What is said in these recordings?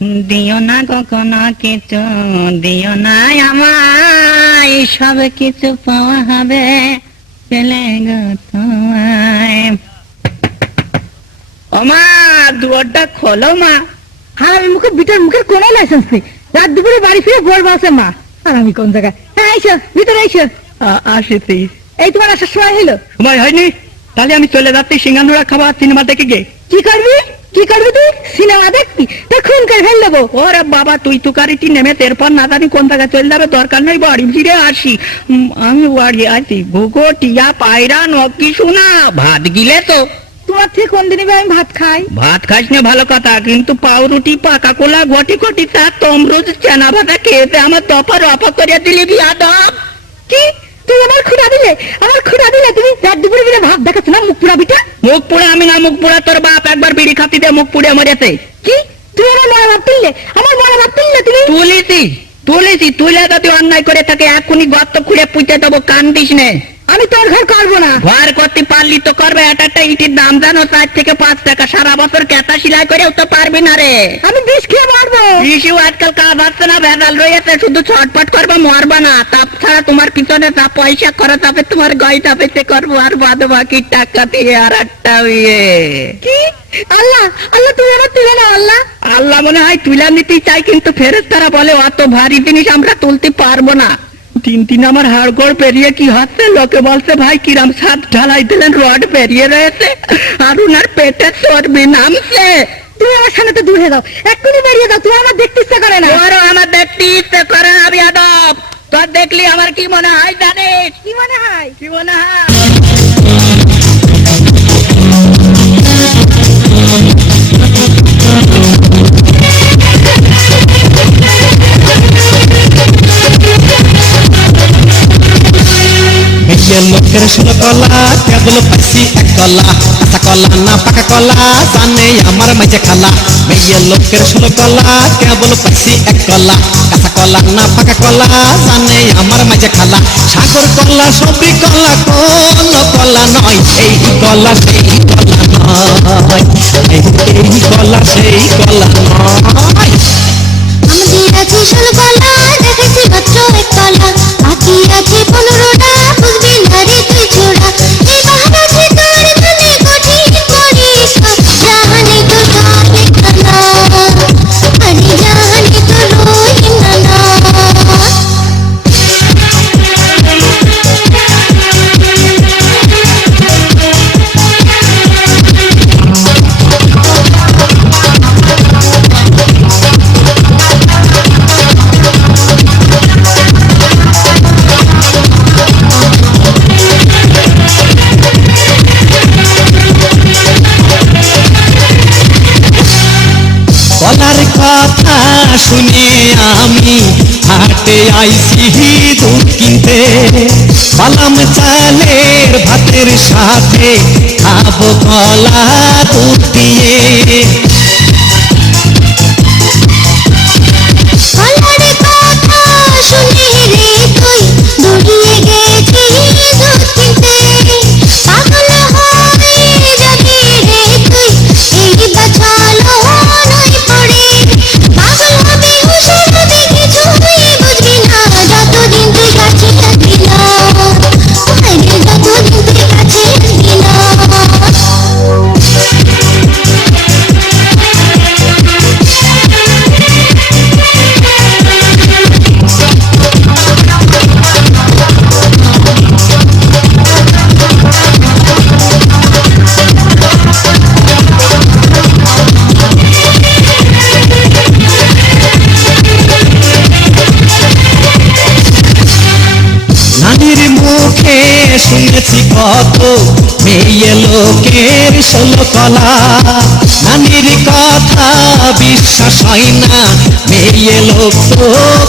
দিও না কখনো কিছু, দিও না আমায়, সব কিছু পাওয়া হবে পেলে গো তোমায়। ও মা, দুয়ারটা খোলো মা। হ্যাঁ, আমি বিটার মুখের কোনো লাইসেন্স নেই। রাত দুপুরে বাড়ি ফিরে ভোর বাসে মা। আর আমি কোন জায়গায়? হ্যাঁ, আইসো ভিতরে আইসো। আসিছি। এই তোমার আসার সময় হইলো? সময় হয়নি? তাহলে আমি চলে যাচ্ছি সিঙ্গানুরা খাবার, সিনেমা দেখে গে। কি করবি? কি করবি তুই? সিনেমা দেখবি? তোর খুন করে ফেল দেবো। ওরে বাবা, তুই তুকারিটি নেমে এরপর না জানি কোন জায়গায় চলে যাবে, দরকার নেই, বাড়ি ফিরে আসি। আমি বাড়ি আসি। ভুগো টিয়া পায়রা নকি শোনা ভাত গিলে তো। তোমার থেকে কোন দিনই আমি ভাত খাই? ভাত খাস না ভালো কথা, কিন্তু পাউরুটি পাকা কোলা গটি গটি চা তমরুজ চেনা ভাতা খেয়েছে আমার দফা রফা করে দিলি বিয়াদব। কি তুই আমার খুঁড়া দিলে? আমার খুঁড়া দিলে তুমি? রাত দুপুরে ফিরে ভাত দেখাচ্ছ না? মুখ পুরা বিটা। মুখ পুড়ে আমি না, মুখ পুড়ে তোর বাপ একবার বিড়ি খাতি দিয়ে মুখ পুড়ে মরেছে। কি তুমি আমার মনে ভাব তুললে? আমার মনে ভাব তুললে তুমি? তুলেছি তুলে যদি অন্যায় করে থাকে এখনই গর্ত খুঁড়ে পুঁতে দেবো, কান্দিস নে। আমি তোর ঘর করবো না। ঘর করতে পারলি তো করবে। একটা ইটের দাম জানো 4 থেকে 5 টাকা। সারা বছর কেতা সিলাই করেও তো পারবি না রে। আমি বিষ খেয়ে মারবো। বিষও আজকাল কাজ হচ্ছে না, ভেজাল রয়েছে, শুধু ছটপট করবো, মরবা না। তাপ ছাড়া তোমার পিছনে যা পয়সা খরচ হবে তোমার গয়টা পেতে করবো, আর বাদ বাকি টাকা দিয়ে আর একটা ইয়ে। কি আল্লাহ আল্লাহ তুমি আমার তুলে না। আল্লাহ আল্লাহ মনে হয় তুলে নিতে চাই, কিন্তু ফেরেশতারা বলে অত ভারী জিনিস আমরা তুলতে পারবো না। তিন আমার হাড়গোড় পেরিয়ে কি হচ্ছে, লোকে বলছে ভাই কিরাম সাত ঢালাই দিলেন, রড পেরিয়ে রয়েছে আর উনার পেটে চর্বি নামছে। তুমি আমার সামনে তো দূর হয়ে দাও, এক্ষুনি বেরিয়ে দাও। তুমি আমার দেখতে ইচ্ছা করে না। ওরও আমার দেখতে ইচ্ছে করে না বিয়াদব। তোর দেখলি আমার কি মনে হয় জানিস? কি মনে হয়? কি মনে হয়? লোকের শুনো কলা কেবল পাইছি এক কলা, কাঁচা কলা না পাকা কলা জানে আমার মাঝে খালা। মেয়ে লোকের শুনো কলা কেবল পাইছি এক কলা, কাঁচা কলা না পাকা কলা জানে আমার মাঝে খালা। সাগর কলা সবই কলা কোন কলা নয়, এই কলা সেই কলা নয়, এই কলা সেই কলা নয়। আমাদের আছে 16 কলা, দেখেছি মাত্র এক কলা, বাকি আছে 15টা, বুঝবি না রে তুই ছোড়া। এই বাহানা আছে তোর মনে কঠিন করিস না, জাহানে তো জানে না, আরে জাহানে তো রই না। কলার কথা শুনে আমি হাটে আইছি দুধ কিনতে, বালাম চালের ভাতের সাথে খাবো কলা দুধ দিয়ে। কলার কথা শুনে রে তুই দৌড়িয়ে গেছিস দুধ কিনতে, পাগল হয়ে যাবি রে তুই এই বাছালো নয় পড়ে। পাগল হবে হুঁশে হবে কিছুই বুঝবি না, যতদিন তুই কাছে থাকবি না, আরে যতদিন তুই কাছে থাকবি না। নানির মুখে শুনেছি কত মেয়ে লোকের 16 কলা, নানির কথা বিশ্বাস হয় না, মেয়ে লোক তো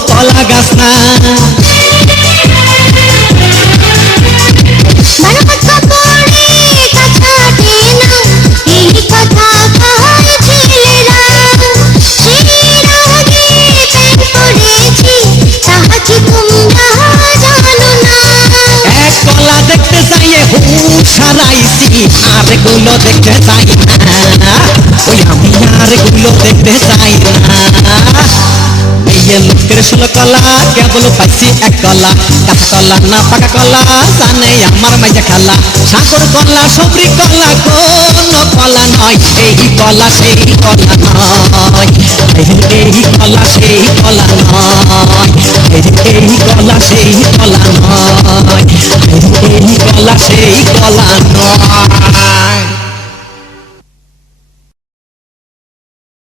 কলা গাছ না। বারাত কাপড়ে কাছাটে না, এই কথা কয় ছেলেরা। ছেলেরা আগে প্যান্ট পরেছি, তাহা কি তোমরা জানো না? এক কলা দেখতে চাইয়ে হুঁশ হারাইছি, আর গুলো দেখতে চাই না। ওই আমি আর গুলো দেখতে চাই না মেয়ে লোকের ষোলো কলা কেবল পাইছি এক কলা কাঁচা কলা না পাকা কলা জানে আমার মাঝে খালা সাগর কলা সবরি কলা কোন কলা নয় এই কলা সেই কলা নয় এই কলা সেই কলা নয় এই কলা সেই